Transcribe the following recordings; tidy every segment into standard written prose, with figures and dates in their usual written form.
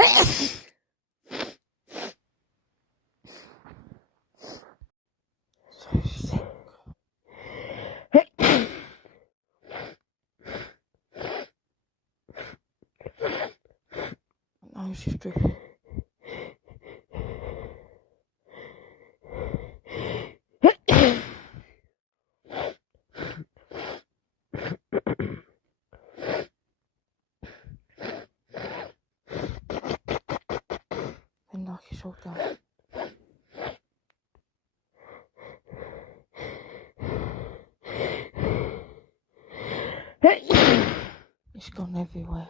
So sick. My nose is dripping. And like it's all done. It's gone everywhere.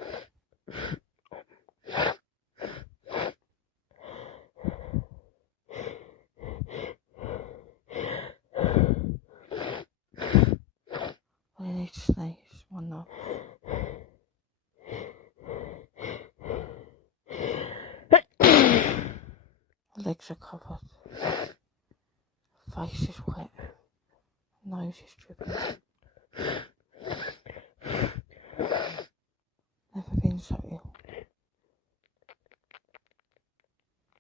I need to sneeze. My nose. My legs are covered. Face is wet. Nose is dripping. Never been so ill.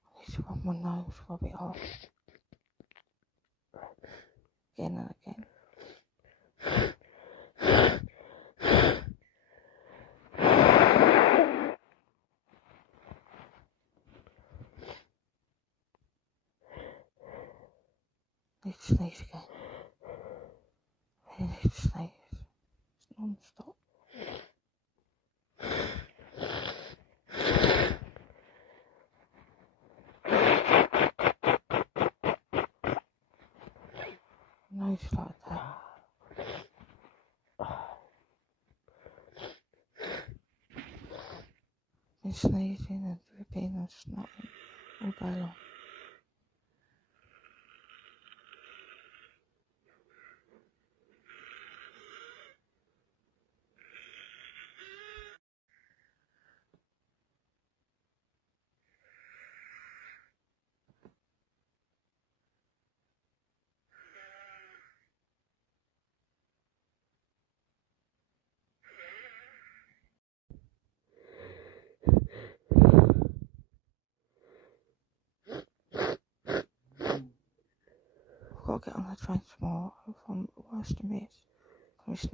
I need to rub my nose, rub it off. Again and again. I need to sneeze again. I need to sneeze. It's non-stop. Nose like that. Been sneezing and dripping and snotting all day long. I've got to get on the train tomorrow from West to Miss. Can we sneeze?